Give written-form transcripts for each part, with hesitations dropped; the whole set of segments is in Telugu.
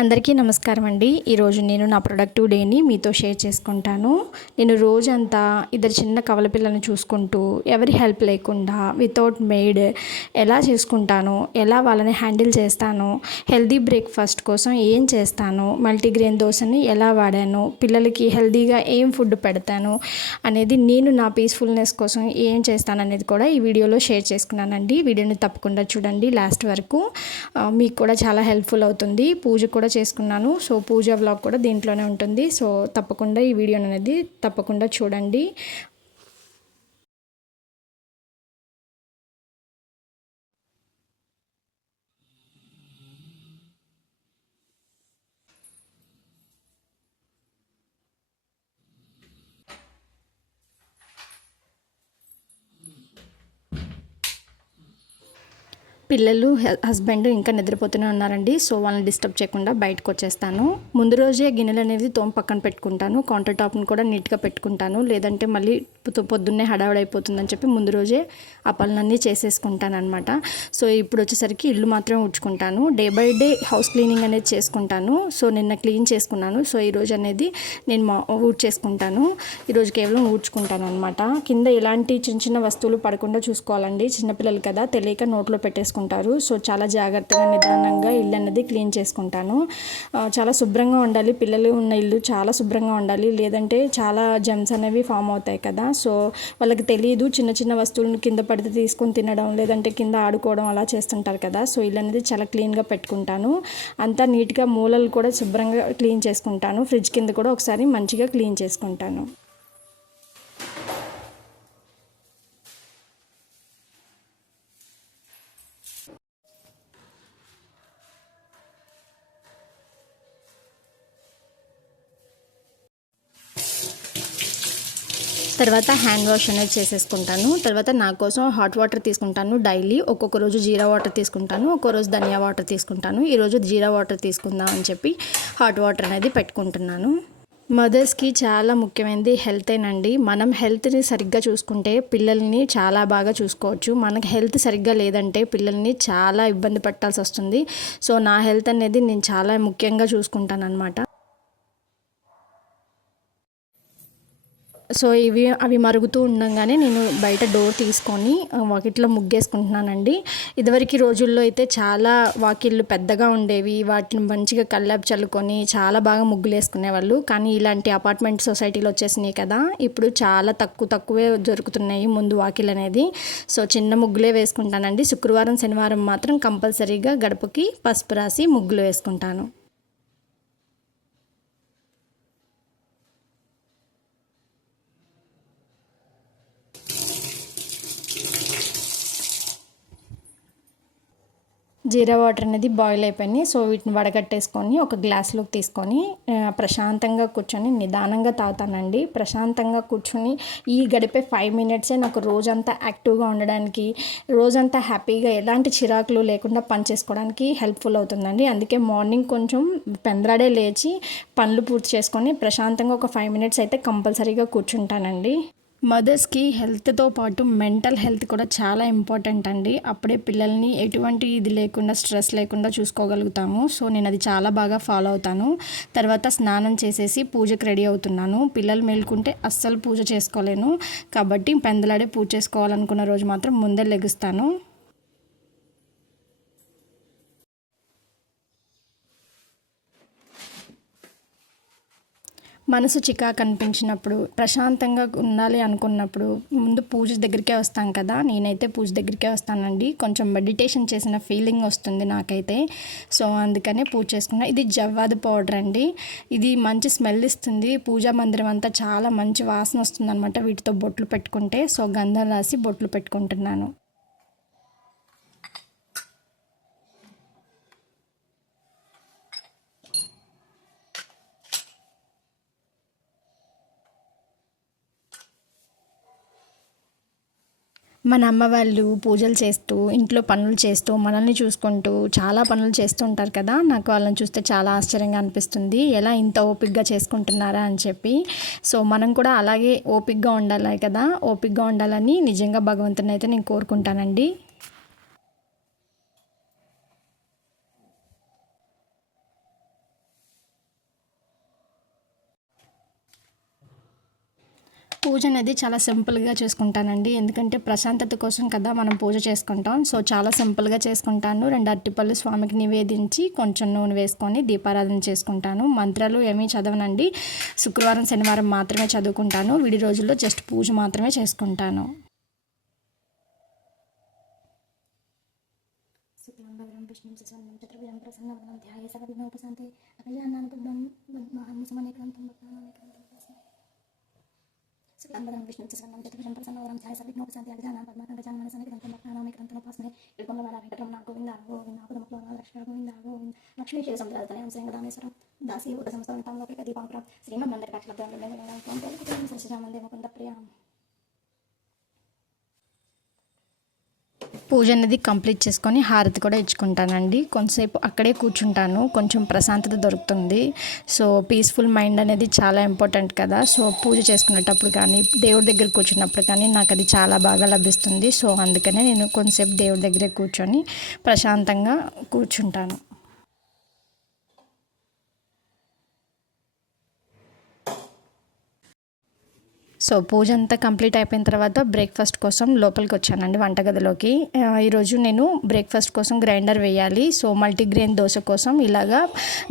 అందరికీ నమస్కారం అండి. ఈరోజు నేను నా ప్రొడక్టివ్ డేని మీతో షేర్ చేసుకుంటాను. నేను రోజంతా ఇద్దరు చిన్న కవల పిల్లల్ని చూసుకుంటూ ఎవరి హెల్ప్ లేకుండా వితౌట్ మెయిడ్ ఎలా చేసుకుంటాను, ఎలా వాళ్ళని హ్యాండిల్ చేస్తాను, హెల్దీ బ్రేక్ఫాస్ట్ కోసం ఏం చేస్తాను, మల్టీగ్రెయిన్ దోశని ఎలా వాడాను, పిల్లలకి హెల్దీగా ఏం ఫుడ్ పెడతాను అనేది, నేను నా పీస్ఫుల్నెస్ కోసం ఏం చేస్తాను అనేది కూడా ఈ వీడియోలో షేర్ చేసుకున్నానండి. వీడియోని తప్పకుండా చూడండి లాస్ట్ వరకు. మీకు కూడా చాలా హెల్ప్ఫుల్ అవుతుంది. పూజ కూడా చేసుకున్నాను. సో పూజ వ్లాగ్ కూడా దీంట్లోనే ఉంటుంది. సో తప్పకుండా ఈ వీడియో అనేది తప్పకుండా చూడండి. పిల్లలు హస్బెండ్ ఇంకా నిద్రపోతూనే ఉన్నారండి. సో వాళ్ళని డిస్టర్బ్ చేయకుండా బయటకు వచ్చేస్తాను. ముందు రోజే గిన్నెలు అనేది తోమ పక్కన పెట్టుకుంటాను. కౌంటర్ టాప్ని కూడా నీట్గా పెట్టుకుంటాను. లేదంటే మళ్ళీ పొద్దున్నే హడావుడైపోతుందని చెప్పి ముందు రోజే ఆ పనులన్నీ చేసేసుకుంటాను అనమాట. సో ఇప్పుడు వచ్చేసరికి ఇల్లు మాత్రమే ఊడ్చుకుంటాను. Day by day house cleaning అనేది చేసుకుంటాను. సో నిన్న క్లీన్ చేసుకున్నాను. సో ఈరోజు అనేది నేను ఊడ్చేసుకుంటాను. ఈరోజు కేవలం ఊడ్చుకుంటాను అనమాట. కింద ఇలాంటి చిన్న చిన్న వస్తువులు పడకుండా చూసుకోవాలండి. చిన్నపిల్లలు కదా, తెలియక నోట్లో పెట్టేసుకుంటారు. సో చాలా జాగ్రత్తగా నిదానంగా ఇల్లు అనేది క్లీన్ చేసుకుంటాను. చాలా శుభ్రంగా ఉండాలి. పిల్లలు ఉన్న ఇల్లు చాలా శుభ్రంగా ఉండాలి. లేదంటే చాలా జెమ్స్ అనేవి ఫామ్ అవుతాయి కదా. సో వాళ్ళకి తెలియదు, చిన్న చిన్న వస్తువులను కింద పడితే తీసుకొని తినడం, లేదంటే కింద ఆడుకోవడం అలా చేస్తుంటారు కదా. సో ఇల్లు అనేది చాలా క్లీన్గా పెట్టుకుంటాను. అంతా నీట్గా మూలలు కూడా శుభ్రంగా క్లీన్ చేసుకుంటాను. ఫ్రిడ్జ్ కింద కూడా ఒకసారి మంచిగా క్లీన్ చేసుకుంటాను. తర్వాత హ్యాండ్ వాష్ అనేది చేసేసుకుంటాను. తర్వాత నా కోసం హాట్ వాటర్ తీసుకుంటాను డైలీ. ఒక్కొక్క రోజు జీరా వాటర్ తీసుకుంటాను, ఒక్కో రోజు ధనియా వాటర్ తీసుకుంటాను. ఈరోజు జీరా వాటర్ తీసుకుందాం అని చెప్పి హాట్ వాటర్ అనేది పెట్టుకుంటున్నాను. మదర్స్కి చాలా ముఖ్యమైనది హెల్తేనండి. మనం హెల్త్ని సరిగ్గా చూసుకుంటే పిల్లల్ని చాలా బాగా చూసుకోవచ్చు. మనకి హెల్త్ సరిగ్గా లేదంటే పిల్లల్ని చాలా ఇబ్బంది పట్టాల్సి వస్తుంది. సో నా హెల్త్ అనేది నేను చాలా ముఖ్యంగా చూసుకుంటాను అనమాట. సో అవి మరుగుతూ ఉండగానే నేను బయట డోర్ తీసుకొని వాకిట్లో ముగ్గేసుకుంటున్నానండి. ఇదివరకు రోజుల్లో అయితే చాలా వాకిళ్ళు పెద్దగా ఉండేవి. వాటిని మంచిగా కల్లాపు చల్లుకొని చాలా బాగా ముగ్గులు వేసుకునేవాళ్ళు. కానీ ఇలాంటి అపార్ట్మెంట్ సొసైటీలు వచ్చేసినాయి కదా, ఇప్పుడు చాలా తక్కువే దొరుకుతున్నాయి ముందు వాకిల్ అనేది. సో చిన్న ముగ్గులే వేసుకుంటానండి. శుక్రవారం శనివారం మాత్రం కంపల్సరీగా గడపకి పసుపు రాసి ముగ్గులు వేసుకుంటాను. జీరా వాటర్ అనేది బాయిల్ అయిపోయినాయి. సో వీటిని వడగట్టేసుకొని ఒక గ్లాస్లోకి తీసుకొని ప్రశాంతంగా కూర్చొని నిదానంగా తాగుతానండి. ప్రశాంతంగా కూర్చొని ఈ గడిపే 5 మినిట్సే నాకు రోజంతా యాక్టివ్గా ఉండడానికి, రోజంతా హ్యాపీగా ఎలాంటి చిరాకులు లేకుండా పని చేసుకోవడానికి హెల్ప్ఫుల్ అవుతుందండి. అందుకే మార్నింగ్ కొంచెం పెందరాడే లేచి పనులు పూర్తి చేసుకొని ప్రశాంతంగా ఒక 5 మినిట్స్ అయితే కంపల్సరీగా కూర్చుంటానండి. మదర్స్కి హెల్త్తో పాటు మెంటల్ హెల్త్ కూడా చాలా ఇంపార్టెంట్ అండి. అప్పుడే పిల్లల్ని ఎటువంటి ఇది లేకుండా, స్ట్రెస్ లేకుండా చూసుకోగలుగుతాము. సో నేను అది చాలా బాగా ఫాలో అవుతాను. తర్వాత స్నానం చేసేసి పూజకు రెడీ అవుతున్నాను. పిల్లలు మేలుకుంటే అస్సలు పూజ చేసుకోలేను. కాబట్టి పెందలాడే పూజ చేసుకోవాలనుకున్న రోజు మాత్రం ముందే లెగుస్తాను. మనసు చికాకు అనిపించినప్పుడు, ప్రశాంతంగా ఉండాలి అనుకున్నప్పుడు ముందు పూజ దగ్గరికే వస్తాం కదా. నేనైతే పూజ దగ్గరికే వస్తానండి. కొంచెం మెడిటేషన్ చేసిన ఫీలింగ్ వస్తుంది నాకైతే. సో అందుకనే పూజ చేసుకున్నా. ఇది జవ్వాది పౌడర్ అండి. ఇది మంచి స్మెల్ ఇస్తుంది. పూజా మందిరం అంతా చాలా మంచి వాసన వస్తుంది అనమాట వీటితో బొట్లు పెట్టుకుంటే. సో గంధం రాసి బొట్లు పెట్టుకుంటున్నాను. మన అమ్మ వాళ్ళు పూజలు చేస్తూ, ఇంట్లో పనులు చేస్తూ, మనల్ని చూసుకుంటూ చాలా పనులు చేస్తూ ఉంటారు కదా. నాకు వాళ్ళని చూస్తే చాలా ఆశ్చర్యంగా అనిపిస్తుంది. ఎలా ఇంత ఓపికగా చేసుకుంటున్నారా అని చెప్పి. సో మనం కూడా అలాగే ఓపికగా ఉండాలి కదా. ఓపికగా ఉండాలని నిజంగా భగవంతుని అయితే నేను కోరుకుంటానండి. పూజ అనేది చాలా సింపుల్గా చేసుకుంటానండి. ఎందుకంటే ప్రశాంతత కోసం కదా మనం పూజ చేసుకుంటాం. సో చాలా సింపుల్గా చేసుకుంటాను. 2 అరటిపళ్ళు స్వామికి నివేదించి కొంచెం నూనె వేసుకొని దీపారాధన చేసుకుంటాను. మంత్రాలు ఏమీ చదవనండి. శుక్రవారం శనివారం మాత్రమే చదువుకుంటాను. విడి రోజుల్లో జస్ట్ పూజ మాత్రమే చేసుకుంటాను. శుక్లాంబరం విష్ణు చరణం చతుర్భుజం ప్రసన్నవరం ఛాయ సవిఘ్నోపశాంతి అభిధానం పద్మాకంఠ జాన్మన సన్నిధితం భక్తానామి గ్రంథోపాస్మహే ఇడుకొండవాడ వెంకటరమణ గోవింద గోవింద ఆపదముక్లో లక్ష్మీ గోవింద గోవింద లక్ష్మీ క్షీర సంప్రదాయం శ్రీంగదామేశ్వరం దాసి ఉద సంస్థానం లోకిక దీపాంకురం శ్రీమన్మందరి కాక్షలబ్దం సరసిజామందే ముకుంద ప్రియాం. పూజ అనేది కంప్లీట్ చేసుకొని హారతి కూడా ఇచ్చుకుంటానండి. కొంతసేపు అక్కడే కూర్చుంటాను, కొంచెం ప్రశాంతత దొరుకుతుంది. సో పీస్ఫుల్ మైండ్ అనేది చాలా ఇంపార్టెంట్ కదా. సో పూజ చేసుకునేటప్పుడు కానీ దేవుడి దగ్గర కూర్చున్నప్పుడు కానీ నాకు అది చాలా బాగా లభిస్తుంది. సో అందుకనే నేను కొంతసేపు దేవుడి దగ్గరే కూర్చొని ప్రశాంతంగా కూర్చుంటాను. సో పూజ అంతా కంప్లీట్ అయిపోయిన తర్వాత బ్రేక్ఫాస్ట్ కోసం లోపలికి వచ్చానండి వంటగదిలోకి. ఈరోజు నేను బ్రేక్ఫాస్ట్ కోసం గ్రైండర్ వేయాలి. సో మల్టీగ్రెయిన్ దోశ కోసం ఇలాగా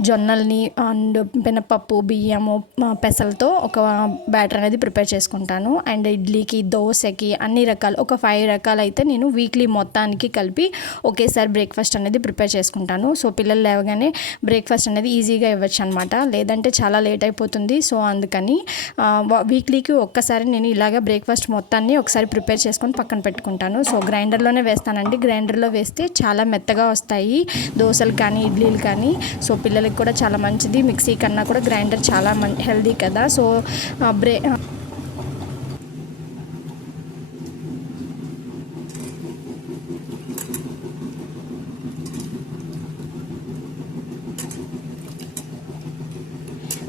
జొన్నల్ని అండ్ మినపప్పు బియ్యము పెసలతో ఒక బ్యాటర్ అనేది ప్రిపేర్ చేసుకుంటాను. అండ్ ఇడ్లీకి దోశకి అన్ని రకాలు ఒక 5 రకాలు అయితే నేను వీక్లీ మొత్తానికి కలిపి ఒకేసారి బ్రేక్ఫాస్ట్ అనేది ప్రిపేర్ చేసుకుంటాను. సో పిల్లలు లేవగానే బ్రేక్ఫాస్ట్ అనేది ఈజీగా ఇవ్వచ్చు అనమాట. లేదంటే చాలా లేట్ అయిపోతుంది. సో అందుకని వీక్లీకి ఒక్కసారి నేను ఇలాగ బ్రేక్ఫాస్ట్ మొత్తాన్ని ఒకసారి ప్రిపేర్ చేసుకొని పక్కన పెట్టుకుంటాను. సో గ్రైండర్లోనే వేస్తానండి. గ్రైండర్లో వేస్తే చాలా మెత్తగా వస్తాయి దోశలు కానీ ఇడ్లీలు కానీ. సో పిల్లలకి కూడా చాలా మంచిది. మిక్సీ కన్నా కూడా గ్రైండర్ చాలా హెల్దీ కదా. సో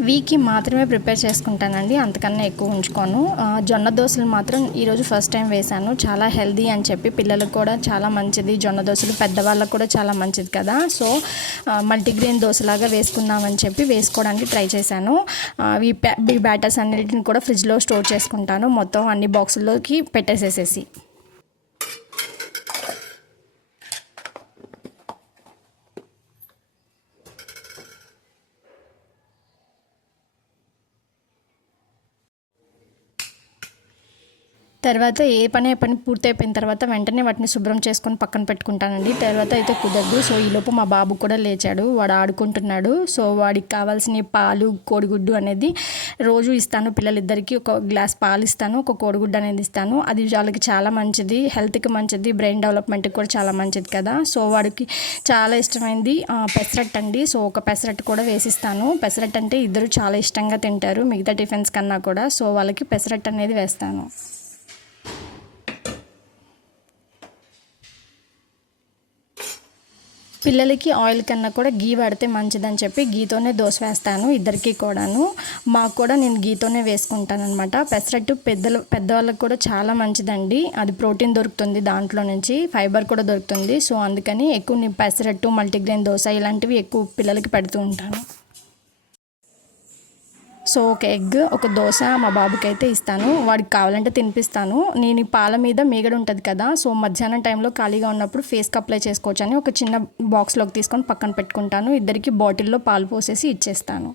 వీక్కి మాత్రమే ప్రిపేర్ చేసుకుంటానండి, అంతకన్నా ఎక్కువ ఉంచుకోను. జొన్న దోశలు మాత్రం ఈరోజు ఫస్ట్ టైం వేశాను. చాలా హెల్దీ అని చెప్పి పిల్లలకు కూడా చాలా మంచిది. జొన్న దోశలు పెద్దవాళ్ళకు కూడా చాలా మంచిది కదా. సో మల్టీగ్రెయిన్ దోశలాగా వేసుకుందామని చెప్పి వేసుకోవడానికి ట్రై చేశాను. ఈ బ్యాటర్స్ అన్నిటిని కూడా ఫ్రిడ్జ్లో స్టోర్ చేసుకుంటాను, మొత్తం అన్ని బాక్సుల్లోకి పెట్టేసేసేసి. తర్వాత ఏ పని పూర్తి అయిపోయిన తర్వాత వెంటనే వాటిని శుభ్రం చేసుకొని పక్కన పెట్టుకుంటానండి. తర్వాత అయితే కుదరదు. సో ఈలోపు మా బాబు కూడా లేచాడు, వాడు ఆడుకుంటున్నాడు. సో వాడికి కావాల్సిన పాలు కోడిగుడ్డు అనేది రోజు ఇస్తాను. పిల్లలిద్దరికీ ఒక గ్లాస్ పాలు ఇస్తాను, ఒక కోడిగుడ్డు అనేది ఇస్తాను. అది వాళ్ళకి చాలా మంచిది, హెల్త్కి మంచిది, బ్రెయిన్ డెవలప్మెంట్కి కూడా చాలా మంచిది కదా. సో వాడికి చాలా ఇష్టమైంది పెసరట్టు అండి. సో ఒక పెసరట్టు కూడా వేసిస్తాను. పెసరట్టు అంటే ఇద్దరు చాలా ఇష్టంగా తింటారు మిగతా టిఫిన్స్ కన్నా కూడా. సో వాళ్ళకి పెసరట్టు అనేది వేస్తాను. పిల్లలకి ఆయిల్ కన్నా కూడా గీ వాడితే మంచిదని చెప్పి గీతోనే దోశ వేస్తాను ఇద్దరికి కూడాను. మాకు కూడా నేను గీతోనే వేసుకుంటాను అనమాట. పెసరట్టు పెద్దవాళ్ళకి కూడా చాలా మంచిదండి. అది ప్రోటీన్ దొరుకుతుంది, దాంట్లో నుంచి ఫైబర్ కూడా దొరుకుతుంది. సో అందుకని ఎక్కువ నేను పెసరట్టు మల్టీగ్రెయిన్ దోశ ఇలాంటివి ఎక్కువ పిల్లలకి పెడుతూ ఉంటాను. సో ఒక ఎగ్ ఒక దోశ మా బాబుకి అయితే ఇస్తాను, వాడికి కావాలంటే తినిపిస్తాను. నేను ఈ పాల మీద మీగడ ఉంటుంది కదా. సో మధ్యాహ్నం టైంలో ఖాళీగా ఉన్నప్పుడు ఫేస్కి అప్లై చేసుకోవచ్చు అని ఒక చిన్న బాక్స్లోకి తీసుకొని పక్కన పెట్టుకుంటాను. ఇద్దరికి బాటిల్లో పాలు పోసేసి ఇచ్చేస్తాను.